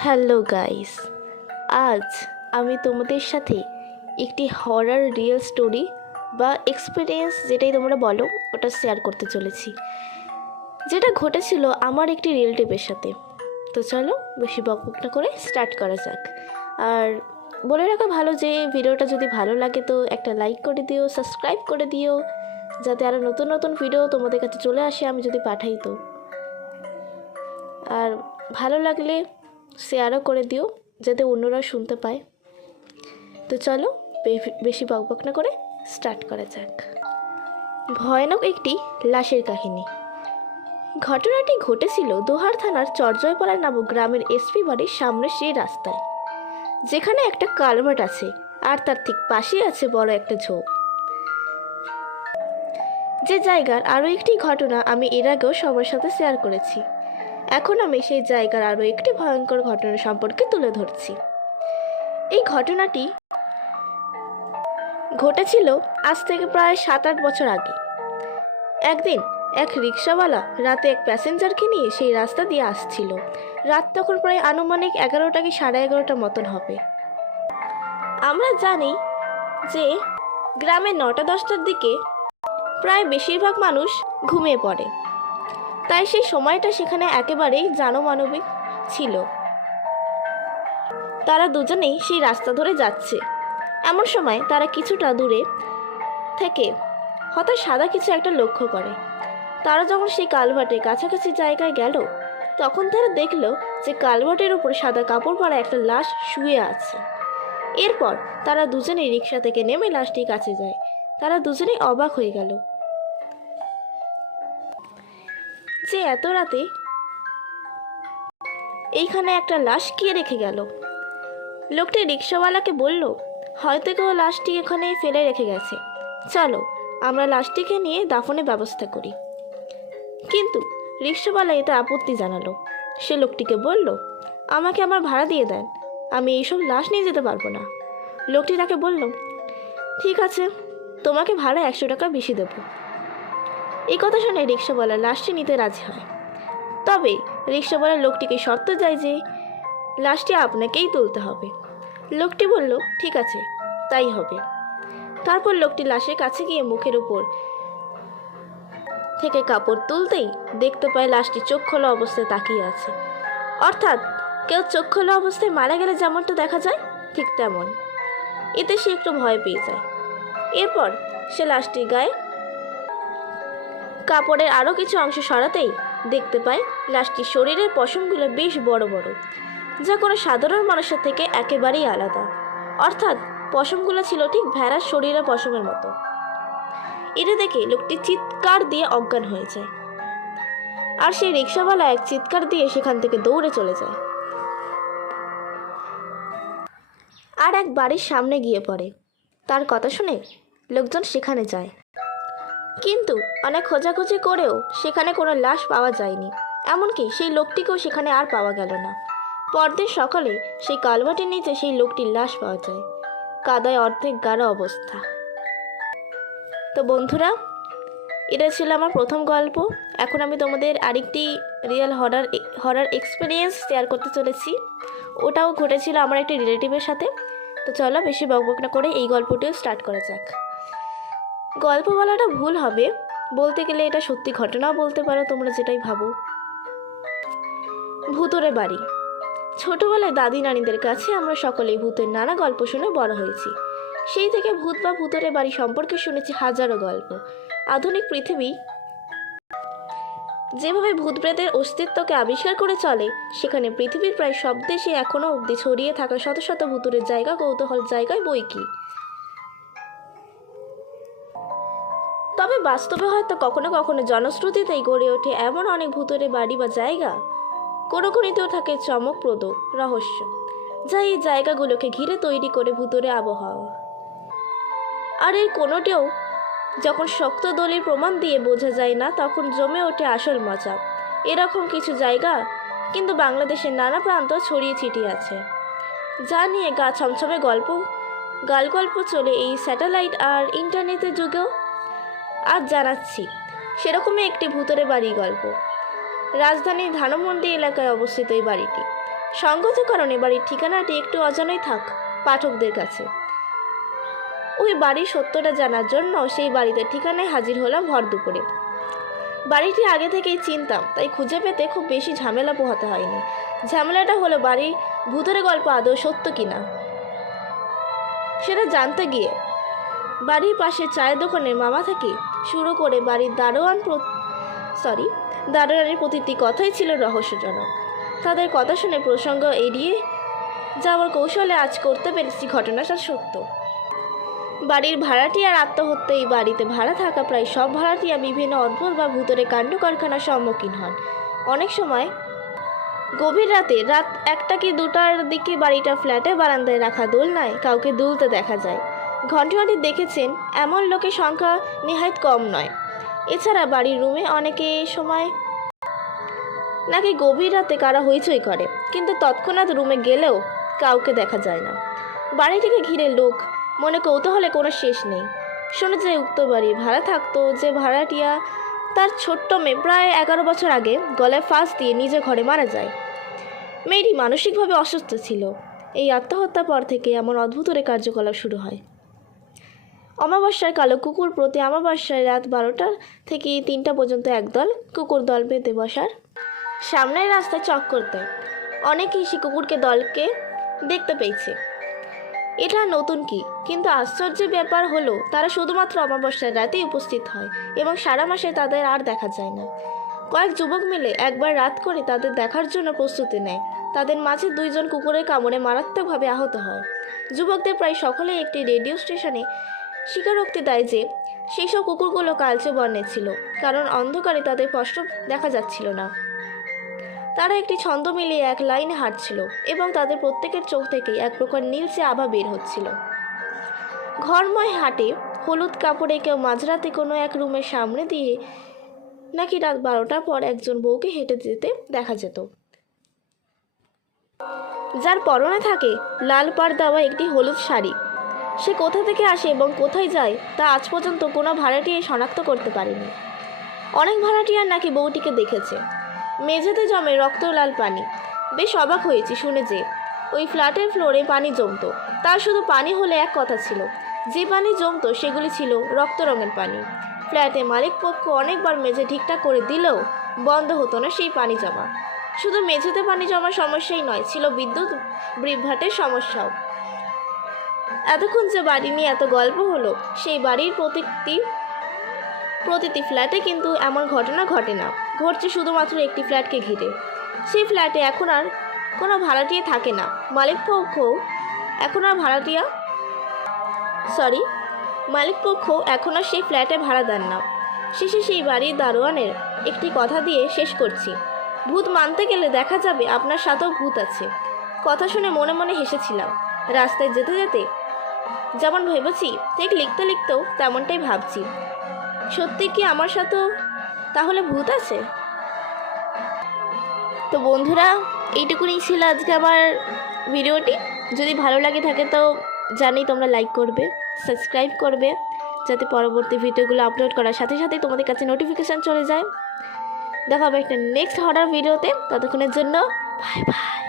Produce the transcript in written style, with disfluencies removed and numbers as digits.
Hello guys, আজ আমি তোমাদের সাথে একটি হরার রিয়েল স্টোরি বা এক্সপিরিয়েন্স যেটাই তোমরা বলো ওটা শেয়ার করতে চলেছি, যেটা ঘটেছিল আমার একটি রিলেটিভের সাথে। তো চলো বেশি বকবক না করে স্টার্ট করা যাক। আর বলে রাখা ভালো যে ভিডিওটা যদি ভালো লাগে তো একটা লাইক করে দিও, সাবস্ক্রাইব করে দিও, যাতে আরও নতুন নতুন ভিডিও তোমাদের কাছে চলে আসে আমি যদি পাঠাই তো। আর ভালো লাগলে শেয়ারও করে দিও যাতে অন্যরা শুনতে পায়। তো চলো বেশি বকবক না করে স্টার্ট করা যাক। ভয়ানক একটি লাশের কাহিনী। ঘটনাটি ঘটেছিল দোহার থানার চরজয়পাড়া নামক গ্রামের এসপি বাড়ির সামনে সেই রাস্তায়, যেখানে একটা কালভার্ট আছে আর তার ঠিক পাশেই আছে বড় একটা ঝোপ। যে জায়গার আরও একটি ঘটনা আমি এর আগেও সবার সাথে শেয়ার করেছি। এখন আমি সেই জায়গার আরও একটি ভয়ঙ্কর ঘটনা সম্পর্কে তুলে ধরছি। এই ঘটনাটি ঘটেছিল আজ থেকে প্রায় 7-8 বছর আগে। একদিন এক রিক্সাওয়ালা রাতে এক প্যাসেঞ্জারকে নিয়ে সেই রাস্তা দিয়ে আসছিল। রাত তখন প্রায় আনুমানিক 11টা কি 11:30 মতন হবে। আমরা জানি যে গ্রামে 9টা-10টার দিকে প্রায় বেশিরভাগ মানুষ ঘুমিয়ে পড়ে, তাই সেই সময়টা সেখানে একেবারেই জনমানবিক ছিল। তারা দুজনেই সেই রাস্তা ধরে যাচ্ছে। এমন সময় তারা কিছুটা দূরে থেকে হঠাৎ সাদা কিছু একটা লক্ষ্য করে। তারা যখন সেই কালভার্টের কাছাকাছি জায়গায় গেল, তখন তারা দেখল যে কালভার্টের উপর সাদা কাপড় পরা একটা লাশ শুয়ে আছে। এরপর তারা দুজনেই রিক্সা থেকে নেমে লাশটির কাছে যায়। তারা দুজনেই অবাক হয়ে গেল যে এত রাতে এইখানে একটা লাশ কে রেখে গেল। লোকটি রিক্সাওয়ালাকে বলল, হয়তো কেউ লাশটি এখানে ফেলে রেখে গেছে, চলো আমরা লাশটিকে নিয়ে দাফনের ব্যবস্থা করি। কিন্তু রিক্সাওয়ালা এটা আপত্তি জানালো। সে লোকটিকে বলল, আমাকে আমার ভাড়া দিয়ে দেন, আমি এইসব লাশ নিয়ে যেতে পারবো না। লোকটি তাকে বলল, ঠিক আছে, তোমাকে ভাড়া 100 টাকা বেশি দেব। এই কথা শুনে রিক্সাওয়ালা লাশটি নিতে রাজি হয়। তবে রিক্সাওয়ালা লোকটিকে শর্ত দেয় যে লাশটি আপনাকেই তুলতে হবে। লোকটি বলল, ঠিক আছে, তাই হবে। তারপর লোকটি লাশের কাছে গিয়ে মুখের উপর থেকে কাপড় তুলতেই দেখতে পায় লাশটি চোখ খোলা অবস্থায় তাকিয়ে আছে। অর্থাৎ কেউ চোখ খোলা অবস্থায় মারা গেলে যেমনটা দেখা যায় ঠিক তেমন। এতে সে একটু ভয় পেয়ে যায়। এরপর সে লাশটির গায়ে কাপড়ের আরও কিছু অংশ সরাতেই দেখতে পায় লাশটির শরীরের পশমগুলো বেশ বড় বড়, যা কোনো সাধারণ মানুষের থেকে একেবারেই আলাদা। অর্থাৎ পশমগুলো ছিল ঠিক ভেড়ার শরীরের পশমের মতো। এটা দেখে লোকটি চিৎকার দিয়ে অজ্ঞান হয়ে যায়, আর সেই রিক্সাওয়ালা এক চিৎকার দিয়ে সেখান থেকে দৌড়ে চলে যায় আর এক বাড়ির সামনে গিয়ে পড়ে। তার কথা শুনে লোকজন সেখানে যায়, কিন্তু অনেক খোঁজাখুঁজি করেও সেখানে কোনো লাশ পাওয়া যায়নি। এমনকি সেই লোকটিকেও সেখানে আর পাওয়া গেল না। পরদিন সকালে সেই কালভার্টের নিচে সেই লোকটির লাশ পাওয়া যায়, কাদায় অর্ধেক গাঢ় অবস্থা। তো বন্ধুরা, এটা ছিল আমার প্রথম গল্প। এখন আমি তোমাদের আরেকটি রিয়েল হরার এক্সপিরিয়েন্স শেয়ার করতে চলেছি। ওটাও ঘটেছিল আমার একটি রিলেটিভের সাথে। তো চলো বেশি বকবক না করে এই গল্পটিও স্টার্ট করা যাক। গল্প বলাটা ভুল হবে, বলতে গেলে এটা সত্যি ঘটনাও বলতে পারো তোমরা, যেটাই ভাবো। ভূতুরে বাড়ি। ছোটবেলায় দাদি নানিদের কাছে আমরা সকলেই ভূতের নানা গল্প শুনে বড় হয়েছি। সেই থেকে ভূত বা ভূতুরে বাড়ি সম্পর্কে শুনেছি হাজারো গল্প। আধুনিক পৃথিবী যেভাবে ভূত প্রেতের অস্তিত্বকে আবিষ্কার করে চলে, সেখানে পৃথিবীর প্রায় সব দেশে এখনও অবধি ছড়িয়ে থাকা শত শত ভূতুরের জায়গা, কৌতূহল জায়গায় বই কি। তবে বাস্তবে হয়তো কখনো কখনো জনশ্রুতিতেই গড়ে ওঠে এমন অনেক ভূতুরে বাড়ি বা জায়গা। কোনো কোনোতেও থাকে চমকপ্রদ রহস্য, যা এই জায়গাগুলোকে ঘিরে তৈরি করে ভূতুরে আবহাওয়া। আর এর কোনোটিও যখন শক্ত দলিল প্রমাণ দিয়ে বোঝা যায় না, তখন জমে ওঠে আসল মজা। এরকম কিছু জায়গা কিন্তু বাংলাদেশের নানা প্রান্ত ছড়িয়ে ছিটিয়ে আছে, যা নিয়ে গা ছমছমে গালগল্প চলে এই স্যাটেলাইট আর ইন্টারনেটের যুগেও। আজ জানাচ্ছি সেরকমই একটি ভূতুরে বাড়ি গল্প। রাজধানীর ধানমন্ডি এলাকায় অবস্থিত এই বাড়িটি। সঙ্গত কারণে বাড়ির ঠিকানাটি একটু অজানাই থাক পাঠকদের কাছে। ওই বাড়ির সত্যটা জানার জন্য সেই বাড়িতে ঠিকানায় হাজির হলাম ভর দুপুরে। বাড়িটি আগে থেকেই চিনতাম, তাই খুঁজে পেতে খুব বেশি ঝামেলা পোহাতে হয়নি। ঝামেলাটা হলো বাড়ির ভূতের গল্প আদৌ সত্য কিনা সেটা জানতে গিয়ে। বাড়ির পাশে চায়ের দোকানের মামা থেকে শুরু করে বাড়ির দারোয়ানের প্রতিটি কথাই ছিল রহস্যজনক। তাদের কথা শুনে প্রসঙ্গ এড়িয়ে যাওয়ার কৌশলে আজ করতে পেরেছি ঘটনাটা সত্য। বাড়ির ভাড়াটিয়ার আত্মহত্যা। এই বাড়িতে ভাড়া থাকা প্রায় সব ভাড়াটিয়া বিভিন্ন অদ্ভুত বা ভূতের কাণ্ড কারখানার সম্মুখীন হন। অনেক সময় গভীর রাত 1টা কি 2টার দিকে বাড়িটার ফ্ল্যাটে বারান্দায় রাখা দোলনায় কাউকে দুলতে দেখা যায়। ঘণ্টি দেখেছেন এমন লোকের সংখ্যা নেহাত কম নয়। এছাড়া বাড়ির রুমে অনেকে সময় নাকি গভীর রাতে কারা হইচই করে, কিন্তু তৎক্ষণাৎ রুমে গেলেও কাউকে দেখা যায় না। বাড়িটিকে ঘিরে লোক মনে কৌতূহলে কোনো শেষ নেই। শোনা যায় উক্ত বাড়ি ভাড়া থাকতো যে ভাড়াটিয়া তার ছোট্ট মেয়ে প্রায় 11 বছর আগে গলায় ফাঁস দিয়ে নিজে ঘরে মারা যায়। মেয়েটি মানসিকভাবে অসুস্থ ছিল। এই আত্মহত্যার পর থেকে এমন অদ্ভুতরে কার্যকলাপ শুরু হয়। অমাবস্যায় কালো কুকুর প্রতি অমাবস্যায় রাত 12টা থেকে 3টা পর্যন্ত একদল কুকুর দল বেঁধে বসার সামনের রাস্তায় চক্কর দেয়। অনেকেই সে দলকে দেখতে পেয়েছে। এটা নতুন কি, কিন্তু আশ্চর্যের ব্যাপার হলো তারা শুধুমাত্র অমাবস্যার রাতেই উপস্থিত হয় এবং সারা মাসে তাদের আর দেখা যায় না। কয়েক যুবক মিলে একবার রাত করে তাদের দেখার জন্য প্রস্তুতি নেয়। তাদের মাঝে 2 জন কুকুরের কামড়ে মারাত্মকভাবে আহত হয়। যুবকদের প্রায় সকলেই একটি রেডিও স্টেশনে স্বীকারোক্তি দেয় যে সেই সব কুকুরগুলো কালচে বর্ণের ছিল, কারণ অন্ধকারে তাদের স্পষ্ট দেখা যাচ্ছিল না। তারা একটি ছন্দ মিলিয়ে এক লাইনে হাঁটছিল এবং তাদের প্রত্যেকের চোখ থেকেই এক প্রকার নীলচে আভা বের হচ্ছিল। ঘরময় হাটে হলুদ কাপড়ে কেউ মাঝরাতে কোনো এক রুমের সামনে দিয়ে নাকি রাত 12টার পর একজন বউকে হেঁটে যেতে দেখা যেত, যার পরনে থাকে লাল পাড় দেওয়া একটি হলুদ শাড়ি। সে কোথা থেকে আসে এবং কোথায় যায় তা আজ পর্যন্ত কোনো ভাড়াটিয়া শনাক্ত করতে পারেনি। অনেক ভাড়াটিয়ার নাকি বউটিকে দেখেছে। মেঝেতে জমে রক্ত লাল পানি। বেশ অবাক হয়েছি শুনে যে ওই ফ্ল্যাটের ফ্লোরে পানি জমতো। তার শুধু পানি হলে এক কথা ছিল, যে পানি জমতো সেগুলি ছিল রক্ত রঙের পানি। ফ্ল্যাটে মালিক পক্ষ অনেকবার মেঝে ঠিকঠাক করে দিলেও বন্ধ হতো না সেই পানি জমা। শুধু মেঝেতে পানি জমার সমস্যাই নয়, ছিল বিদ্যুৎ বিভ্রাটের সমস্যাও। এতক্ষণ যে বাড়ি নিয়ে এত গল্প হলো, সেই বাড়ির প্রতিটি ফ্ল্যাটে কিন্তু এমন ঘটনা ঘটে না। ঘটছে শুধুমাত্র একটি ফ্ল্যাটকে ঘিরে। সেই ফ্ল্যাটে এখন আর কোনো ভাড়াটিয়া থাকে না। মালিক পক্ষ এখন আর সেই ফ্ল্যাটে ভাড়া দেন না। শেষে সেই বাড়ির দারোয়ানের একটি কথা দিয়ে শেষ করছি। ভূত মানতে গেলে দেখা যাবে আপনার সাথেও ভূত আছে। কথা শুনে মনে মনে হেসেছিলাম। রাস্তায় যেতে যেতে যেমন ভেবেছি ঠিক লিখতে লিখতেও তেমনটাই ভাবছি। সত্যি কি আমার সাথেও তাহলে ভূত আছে? তো বন্ধুরা, এইটুকুনি ছিল আজকে আমার ভিডিওটি। যদি ভালো লাগে থাকে তো জানি তোমরা লাইক করবে, সাবস্ক্রাইব করবে, যাতে পরবর্তী ভিডিওগুলো আপলোড করার সাথে সাথে তোমাদের কাছে নোটিফিকেশান চলে যায়। দেখা হবে একটা নেক্সট হরার ভিডিওতে। ততক্ষণের জন্য বাই বাই।